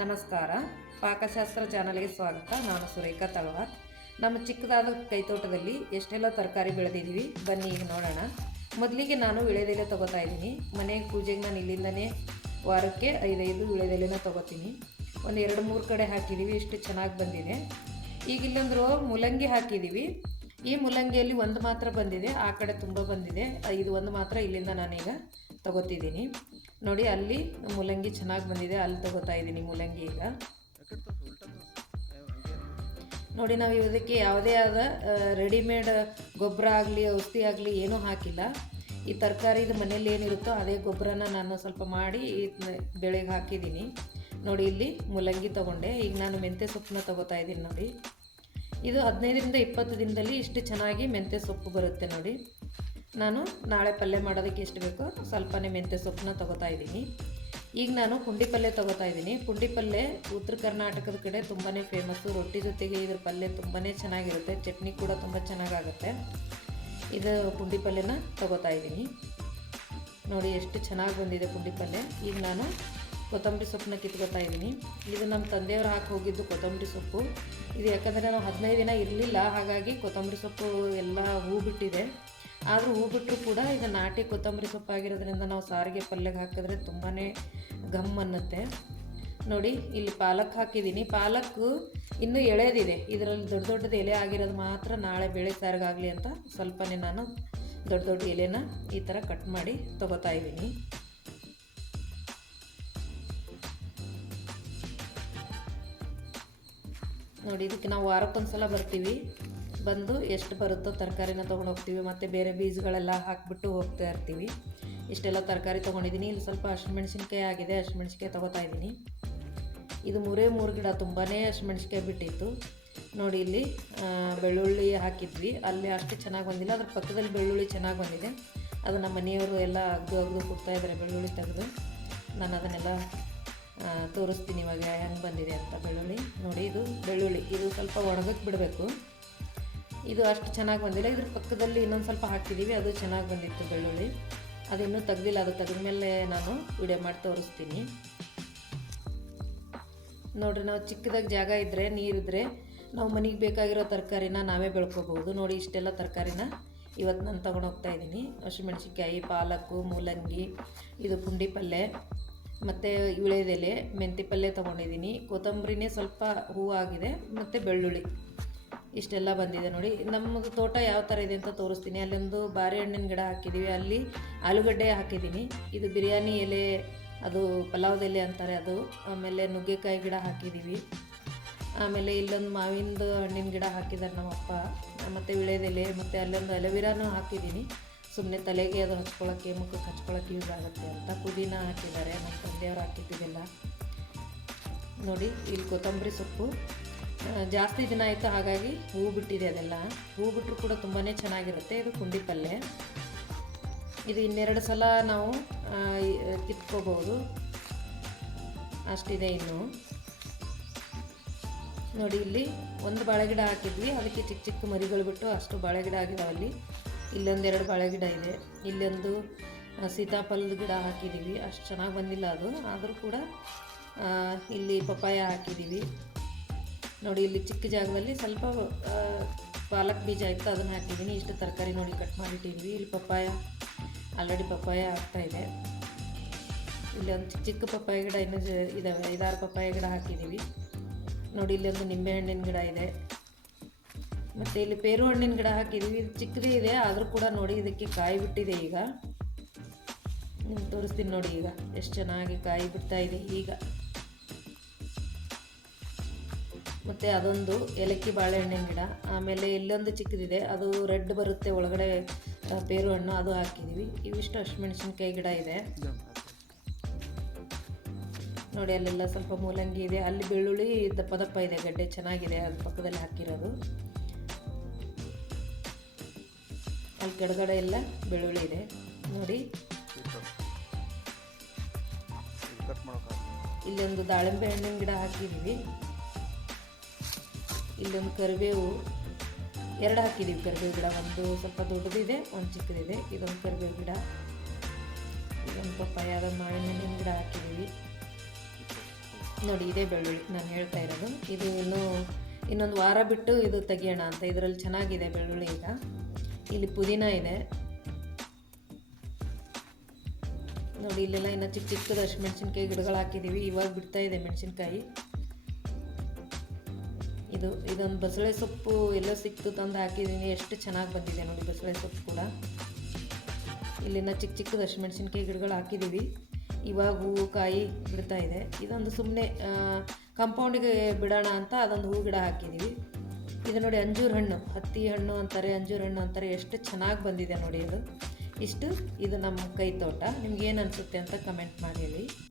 ನಮಸ್ಕಾರ. ಪಾಕಶಾಸ್ತ್ರ ಚಾನಲ್ಗೆ ಸ್ವಾಗತ. ನಾನು ಸುರೇಖಾ ತಳವಾರ್. ನಮ್ಮ ಚಿಕ್ಕದಾದ ಕೈತೋಟದಲ್ಲಿ ಎಷ್ಟೆಲ್ಲ ತರಕಾರಿ ಬೆಳೆದಿದ್ದೀವಿ, ಬನ್ನಿ ಈಗ ನೋಡೋಣ. ಮೊದಲಿಗೆ ನಾನು ವಿಳೆದೆಲೆ ತೊಗೋತಾ ಇದ್ದೀನಿ. ಮನೆ ಪೂಜೆಗೆ ನಾನು ಇಲ್ಲಿಂದನೇ ವಾರಕ್ಕೆ ಐದೈದು ವಿಳೆದೆಲೆನ ತೊಗೋತೀನಿ. ಒಂದು ಎರಡು ಮೂರು ಕಡೆ ಹಾಕಿದ್ದೀವಿ, ಇಷ್ಟು ಚೆನ್ನಾಗಿ ಬಂದಿದೆ. ಈಗ ಇಲ್ಲೊಂದು ಮೂಲಂಗಿ ಹಾಕಿದ್ದೀವಿ. ಈ ಮೂಲಂಗಿಯಲ್ಲಿ ಒಂದು ಮಾತ್ರ ಬಂದಿದೆ, ಆ ಕಡೆ ತುಂಬ ಬಂದಿದೆ. ಇದು ಒಂದು ಮಾತ್ರ ಇಲ್ಲಿಂದ ನಾನೀಗ ತಗೋತಿದ್ದೀನಿ. ನೋಡಿ, ಅಲ್ಲಿ ಮೂಲಂಗಿ ಚೆನ್ನಾಗಿ ಬಂದಿದೆ. ಅಲ್ಲಿ ತಗೋತಾ ಇದ್ದೀನಿ ಮೂಲಂಗಿ ಈಗ. ನೋಡಿ, ನಾವು ಇದಕ್ಕೆ ಯಾವುದೇ ಆದ ರೆಡಿಮೇಡ್ ಗೊಬ್ಬರ ಆಗಲಿ, ಔಷಧಿ ಆಗಲಿ ಏನೂ ಹಾಕಿಲ್ಲ. ಈ ತರಕಾರಿದು ಮನೇಲಿ ಏನಿರುತ್ತೋ ಅದೇ ಗೊಬ್ಬರನ ನಾನು ಸ್ವಲ್ಪ ಮಾಡಿ ಬೆಳೆಗೆ ಹಾಕಿದ್ದೀನಿ ನೋಡಿ, ಇಲ್ಲಿ ಮೂಲಂಗಿ ತೊಗೊಂಡೆ. ಈಗ ನಾನು ಮೆಂತ್ಯ ಸೊಪ್ಪನ್ನ ತೊಗೋತಾ ಇದ್ದೀನಿ ನೋಡಿ. ಇದು ಹದಿನೈದರಿಂದ ಇಪ್ಪತ್ತು ದಿನದಲ್ಲಿ ಇಷ್ಟು ಚೆನ್ನಾಗಿ ಮೆಂತ್ಯ ಸೊಪ್ಪು ಬರುತ್ತೆ ನೋಡಿ. ನಾನು ನಾಳೆ ಪಲ್ಯ ಮಾಡೋದಕ್ಕೆ ಎಷ್ಟು ಬೇಕೋ ಸ್ವಲ್ಪನೇ ಮೆಂತ್ಯ ಸೊಪ್ಪನ್ನ ತೊಗೋತಾ ಇದ್ದೀನಿ. ಈಗ ನಾನು ಪುಂಡಿ ಪಲ್ಯ ತೊಗೋತಾ ಇದ್ದೀನಿ. ಪುಂಡಿ ಪಲ್ಯ ಉತ್ತರ ಕರ್ನಾಟಕದ ಕಡೆ ತುಂಬಾ ಫೇಮಸ್ಸು ರೊಟ್ಟಿ ಜೊತೆಗೆ ಇದ್ರ ಪಲ್ಯ ತುಂಬಾ ಚೆನ್ನಾಗಿರುತ್ತೆ. ಚಟ್ನಿ ಕೂಡ ತುಂಬ ಚೆನ್ನಾಗಾಗುತ್ತೆ. ಇದು ಪುಂಡಿ ಪಲ್ಯನ ತೊಗೋತಾ ಇದ್ದೀನಿ. ನೋಡಿ ಎಷ್ಟು ಚೆನ್ನಾಗಿ ಬಂದಿದೆ ಪುಂಡಿ ಪಲ್ಯ. ಈಗ ನಾನು ಕೊತ್ತಂಬರಿ ಸೊಪ್ಪನ್ನ ಕಿತ್ಕೋತಾ ಇದ್ದೀನಿ. ಇದು ನಮ್ಮ ತಂದೆಯವರು ಹಾಕಿ ಹೋಗಿದ್ದು ಕೊತ್ತಂಬರಿ ಸೊಪ್ಪು. ಇದು ಯಾಕಂದರೆ ನಾವು ಹದಿನೈದು ದಿನ ಇರಲಿಲ್ಲ. ಹಾಗಾಗಿ ಕೊತ್ತಂಬರಿ ಸೊಪ್ಪು ಎಲ್ಲ ಹೂ ಬಿಟ್ಟಿದೆ. ಆದರೂ ಹೂ ಬಿಟ್ಟರು ಕೂಡ ಈಗ ನಾಟಿ ಕೊತ್ತಂಬರಿ ಸೊಪ್ಪು ಆಗಿರೋದ್ರಿಂದ ನಾವು ಸಾರಿಗೆ ಪಲ್ಯಗೆ ಹಾಕಿದ್ರೆ ತುಂಬಾ ಘಮ್ ಅನ್ನುತ್ತೆ. ನೋಡಿ, ಇಲ್ಲಿ ಪಾಲಕ್ ಹಾಕಿದ್ದೀನಿ. ಪಾಲಕ್ಕು ಇನ್ನೂ ಎಳೆದಿದೆ. ಇದರಲ್ಲಿ ದೊಡ್ಡ ದೊಡ್ಡದು ಎಲೆ ಆಗಿರೋದು ಮಾತ್ರ ನಾಳೆ ಬೇಳೆ ಸಾರಿಗಾಗಲಿ ಅಂತ ಸ್ವಲ್ಪನೇ ನಾನು ದೊಡ್ಡ ದೊಡ್ಡ ಎಲೆನ ಈ ಥರ ಕಟ್ ಮಾಡಿ ತೊಗೋತಾ ಇದ್ದೀನಿ. ನೋಡಿ, ಇದಕ್ಕೆ ನಾವು ವಾರಕ್ಕೊಂದ್ಸಲ ಬರ್ತೀವಿ. ಬಂದು ಎಷ್ಟು ಬರುತ್ತೋ ತರಕಾರಿನ ತೊಗೊಂಡು ಹೋಗ್ತೀವಿ, ಮತ್ತು ಬೇರೆ ಬೀಜಗಳೆಲ್ಲ ಹಾಕಿಬಿಟ್ಟು ಹೋಗ್ತಾ ಇರ್ತೀವಿ. ಇಷ್ಟೆಲ್ಲ ತರಕಾರಿ ತೊಗೊಂಡಿದ್ದೀನಿ. ಇಲ್ಲಿ ಸ್ವಲ್ಪ ಹಸಿಮೆಣ್ಸಿನ್ಕಾಯಿ ಆಗಿದೆ, ಹಸಿಮೆಣ್ಸಿನ್ಕಾಯಿ ತೊಗೋತಾ ಇದ್ದೀನಿ. ಇದು ಮೂರೇ ಮೂರು ಗಿಡ ತುಂಬಾ ಹಸಿಮೆಣ್ಸಿನ್ಕಾಯಿ ಬಿಟ್ಟಿತ್ತು. ನೋಡಿ ಇಲ್ಲಿ ಬೆಳ್ಳುಳ್ಳಿ ಹಾಕಿದ್ವಿ. ಅಲ್ಲಿ ಅಷ್ಟು ಚೆನ್ನಾಗಿ ಬಂದಿಲ್ಲ, ಅದ್ರ ಪಕ್ಕದಲ್ಲಿ ಬೆಳ್ಳುಳ್ಳಿ ಚೆನ್ನಾಗಿ ಬಂದಿದೆ. ಅದು ನಮ್ಮ ಮನೆಯವರು ಎಲ್ಲ ಅಗ್ದು ಅಗ್ದು ಕೊಡ್ತಾ ಇದ್ದಾರೆ, ಬೆಳ್ಳುಳ್ಳಿ ತೆಗೆದು. ನಾನು ಅದನ್ನೆಲ್ಲ ತೋರಿಸ್ತೀನಿ ಇವಾಗ ಹೆಂಗೆ ಬಂದಿದೆ ಅಂತ. ಬೆಳ್ಳುಳ್ಳಿ, ನೋಡಿ ಇದು ಬೆಳ್ಳುಳ್ಳಿ. ಇದು ಸ್ವಲ್ಪ ಒಣಗಕ್ಕೆ ಬಿಡಬೇಕು. ಇದು ಅಷ್ಟು ಚೆನ್ನಾಗಿ ಬಂದಿಲ್ಲ. ಇದ್ರ ಪಕ್ಕದಲ್ಲಿ ಇನ್ನೊಂದು ಸ್ವಲ್ಪ ಹಾಕಿದ್ದೀವಿ ಅದು ಚೆನ್ನಾಗಿ ಬಂದಿತ್ತು ಬೆಳ್ಳುಳ್ಳಿ. ಅದು ಇನ್ನೂ ತೆಗ್ದಿಲ್ಲ. ಅದು ತೆಗೆದ್ಮೇಲೆ ನಾನು ವಿಡಿಯೋ ಮಾಡಿ ತೋರಿಸ್ತೀನಿ. ನೋಡ್ರಿ, ನಾವು ಚಿಕ್ಕದಾಗಿ ಜಾಗ ಇದ್ದರೆ ನೀರಿದ್ರೆ ನಾವು ಮನೆಗೆ ಬೇಕಾಗಿರೋ ತರಕಾರಿನ ನಾವೇ ಬೆಳ್ಕೋಬಹುದು. ನೋಡಿ, ಇಷ್ಟೆಲ್ಲ ತರಕಾರಿನ ಇವತ್ತು ನಾನು ತೊಗೊಂಡು ಹೋಗ್ತಾ ಇದ್ದೀನಿ. ಹಸಿಮೆಣ್ಸಿನ್ಕಾಯಿ, ಪಾಲಕ್, ಮೂಲಂಗಿ, ಇದು ಪುಂಡಿ ಪಲ್ಯ ಮತ್ತು ಇಳೆದೆಲೆ ಮೆಂತಿ ಪಲ್ಯ ತೊಗೊಂಡಿದ್ದೀನಿ. ಕೊತ್ತಂಬರಿನೇ ಸ್ವಲ್ಪ ಹೂವಾಗಿದೆ, ಮತ್ತು ಬೆಳ್ಳುಳ್ಳಿ. ಇಷ್ಟೆಲ್ಲ ಬಂದಿದೆ ನೋಡಿ. ನಮ್ಮದು ತೋಟ ಯಾವ ಥರ ಇದೆ ಅಂತ ತೋರಿಸ್ತೀನಿ. ಅಲ್ಲೊಂದು ಬಾರೆಹಣ್ಣಿನ ಗಿಡ ಹಾಕಿದ್ದೀವಿ ಅಲ್ಲಿ ಆಲೂಗಡ್ಡೆ ಹಾಕಿದ್ದೀನಿ ಇದು ಬಿರಿಯಾನಿ ಎಲೆ, ಅದು ಪಲಾವ್ದ ಎಲೆ ಅಂತಾರೆ ಅದು. ಆಮೇಲೆ ನುಗ್ಗೆಕಾಯಿ ಗಿಡ ಹಾಕಿದ್ದೀವಿ ಆಮೇಲೆ ಇಲ್ಲೊಂದು ಮಾವಿನದು ಹಣ್ಣಿನ ಗಿಡ ಹಾಕಿದ್ದಾರೆ ನಮ್ಮಪ್ಪ ಮತ್ತು ವಿಳೆದೆಲೆ ಮತ್ತು ಅಲ್ಲೊಂದು ಅಲವಿರಾನು ಹಾಕಿದ್ದೀನಿ ಸುಮ್ಮನೆ ತಲೆಗೆ ಅದು ಹಚ್ಕೊಳ್ಳೋಕ್ಕೆ ಮುಖಕ್ಕೆ ಹಚ್ಕೊಳ್ಳೋಕೆ ಯೂಸ್ ಆಗುತ್ತೆ ಅಂತ ಪುದೀನ ಹಾಕಿದ್ದಾರೆ. ನಮ್ಮ ತಂದೆಯವರು ಹಾಕಿದ್ದಿದ್ದೆಲ್ಲ ನೋಡಿ, ಇಲ್ಲಿ ಕೊತ್ತಂಬರಿ ಸೊಪ್ಪು. ಜಾಸ್ತಿ ದಿನ ಆಯಿತು, ಹಾಗಾಗಿ ಹೂ ಬಿಟ್ಟಿದೆ ಅದೆಲ್ಲ. ಹೂ ಬಿಟ್ಟರು ಕೂಡ ತುಂಬಾ ಚೆನ್ನಾಗಿರುತ್ತೆ, ಇದು ಕುಂಡಿ ಪಲ್ಯ ಇದು ಇನ್ನೆರಡು ಸಲ ನಾವು ಕಿತ್ಕೋಬೋದು ಅಷ್ಟಿದೆ ಇನ್ನು. ನೋಡಿ, ಇಲ್ಲಿ ಒಂದು ಬಾಳೆಗಿಡ ಹಾಕಿದ್ವಿ, ಅದಕ್ಕೆ ಚಿಕ್ಕ ಚಿಕ್ಕ ಮರಿಗಳು ಬಿಟ್ಟು ಅಷ್ಟು ಬಾಳೆಗಿಡ ಆಗಿದೆ ಅಲ್ಲಿ. ಇಲ್ಲೊಂದೆರಡು ಬಾಳೆಗಿಡ ಇದೆ. ಇಲ್ಲೊಂದು ಸೀತಾಫಲದ ಗಿಡ ಹಾಕಿದ್ದೀವಿ ಅಷ್ಟು ಚೆನ್ನಾಗಿ ಬಂದಿಲ್ಲ ಅದು. ಆದರೂ ಕೂಡ ಇಲ್ಲಿ ಪಪ್ಪಾಯ ಹಾಕಿದ್ದೀವಿ ನೋಡಿ, ಇಲ್ಲಿ ಚಿಕ್ಕ ಜಾಗದಲ್ಲಿ ಸ್ವಲ್ಪ ಪಾಲಕ್ ಬೀಜ ಇತ್ತು, ಅದನ್ನು ಹಾಕಿದ್ದೀನಿ ಇಷ್ಟು ತರಕಾರಿ ನೋಡಿ, ಕಟ್ ಮಾಡಿಟ್ಟಿದ್ವಿ. ಇಲ್ಲಿ ಪಪ್ಪಾಯ ಆಲ್ರೆಡಿ ಪಪ್ಪಾಯ ಇದೆ. ಇಲ್ಲಿ ಒಂದು ಚಿಕ್ಕ ಚಿಕ್ಕ ಪಪ್ಪಾಯ ಗಿಡ ಇನ್ನೂ ಇದಾವೆ. ಐದಾರು ಪಪ್ಪಾಯ ಗಿಡ ಹಾಕಿದ್ದೀವಿ ನೋಡಿ ಇಲ್ಲೊಂದು ನಿಂಬೆಹಣ್ಣಿನ ಗಿಡ ಇದೆ. ಮತ್ತು ಇಲ್ಲಿ ಪೇರು ಹಣ್ಣಿನ ಗಿಡ ಹಾಕಿದ್ದೀವಿ ಇದು ಚಿಕ್ಕದೇ ಇದೆ, ಆದರೂ ಕೂಡ ನೋಡಿ, ಇದಕ್ಕೆ ಕಾಯಿ ಬಿಟ್ಟಿದೆ ಈಗ. ನಿಮ್ಗೆ ತೋರಿಸ್ತೀನಿ ನೋಡಿ ಈಗ. ಎಷ್ಟು ಚೆನ್ನಾಗಿ ಕಾಯಿ ಬಿಡ್ತಾ ಇದೆ ಈಗ. ಮತ್ತು ಅದೊಂದು ಏಲಕ್ಕಿ ಬಾಳೆಹಣ್ಣಿನ ಗಿಡ. ಆಮೇಲೆ ಇಲ್ಲೊಂದು ಚಿಕ್ಕದಿದೆ, ಅದು ರೆಡ್ ಬರುತ್ತೆ, ಒಳಗಡೆ ಪೇರು ಹಣ್ಣು ಅದು ಹಾಕಿದ್ದೀವಿ ಇವಿಷ್ಟು ಹಸಿಮೆಣಸಿನ್ಕಾಯಿ ಗಿಡ ಇದೆ. ನೋಡಿ, ಅಲ್ಲೆಲ್ಲ ಸ್ವಲ್ಪ ಮೂಲಂಗಿ ಇದೆ. ಅಲ್ಲಿ ಬೆಳ್ಳುಳ್ಳಿ ದಪ್ಪ ದಪ್ಪ ಇದೆ, ಗಡ್ಡೆ ಚೆನ್ನಾಗಿದೆ ಅದ್ರ ಪಕ್ಕದಲ್ಲಿ ಹಾಕಿರೋದು. ಅಲ್ಲಿ ಕೆಳಗಡೆ ಎಲ್ಲ ಬೆಳ್ಳುಳ್ಳಿ ಇದೆ. ನೋಡಿ. ಇಲ್ಲೊಂದು ದಾಳಿಂಬೆ ಹಣ್ಣಿನ ಗಿಡ ಹಾಕಿದ್ದೀವಿ ಇಲ್ಲೊಂದು ಕರಿಬೇವು, ಎರಡು ಹಾಕಿದ್ದೀವಿ ಕರಿಬೇವು ಗಿಡ. ಒಂದು ಸ್ವಲ್ಪ ದೊಡ್ಡದಿದೆ, ಒಂದು ಚಿಕ್ಕದಿದೆ. ಇದೊಂದು ಕರಿಬೇವು ಗಿಡ. ಇದೊಂದು ಪಪ್ಪಾಯ ಮಾವಿನ ಗಿಡ ಹಾಕಿದ್ದೀವಿ ನೋಡಿ, ಇದೇ ಬೆಳ್ಳುಳ್ಳಿ ನಾನು ಹೇಳ್ತಾ ಇರೋದು. ಇದು ಇನ್ನೂ ಇನ್ನೊಂದು ವಾರ ಬಿಟ್ಟು ಇದು ತೆಗಿಯೋಣ ಅಂತ. ಇದರಲ್ಲಿ ಚೆನ್ನಾಗಿದೆ ಬೆಳ್ಳುಳ್ಳಿ ಈಗ. ಇಲ್ಲಿ ಪುದೀನ ಇದೆ. ನೋಡಿ, ಇಲ್ಲೆಲ್ಲ ಇನ್ನು ಚಿಕ್ಕ ಚಿಕ್ಕದಷ್ಟು ಮೆಣಸಿನ್ಕಾಯಿ ಗಿಡಗಳು ಹಾಕಿದ್ದೀವಿ ಇವಾಗ ಬಿಡ್ತಾ ಇದೆ ಮೆಣಸಿನ್ಕಾಯಿ. ಇದು, ಇದೊಂದು ಬಸಳೆ ಸೊಪ್ಪು ಎಲ್ಲ ಸಿಕ್ತು ತಂದು ಹಾಕಿದ್ದೀನಿ ಎಷ್ಟು ಚೆನ್ನಾಗಿ ಬಂದಿದೆ ನೋಡಿ ಬಸಳೆ ಸೊಪ್ಪು ಕೂಡ. ಇಲ್ಲಿನ ಚಿಕ್ಕ ಚಿಕ್ಕದು ಮೆಣಸಿನ್ಕಾಯಿ ಗಿಡಗಳು ಹಾಕಿದ್ದೀವಿ ಇವಾಗ ಹೂವು, ಕಾಯಿ ಬಿಡ್ತಾ ಇದೆ. ಇದೊಂದು ಸುಮ್ಮನೆ ಕಾಂಪೌಂಡಿಗೆ ಬಿಡೋಣ ಅಂತ ಅದೊಂದು ಹೂ ಗಿಡ ಹಾಕಿದ್ದೀವಿ ಇದು ನೋಡಿ ಅಂಜೂರ ಹಣ್ಣು, ಹತ್ತಿ ಹಣ್ಣು ಅಂತಾರೆ, ಅಂಜೂರ ಹಣ್ಣು ಅಂತಾರೆ. ಎಷ್ಟು ಚೆನ್ನಾಗಿ ಬಂದಿದೆ ನೋಡಿ ಇದು. ಇಷ್ಟು ಇದು ನಮ್ಮ ಕೈ ತೋಟ ನಿಮ್ಗೆ ಏನು ಅನಿಸುತ್ತೆ ಅಂತ ಕಮೆಂಟ್ ಮಾಡಿ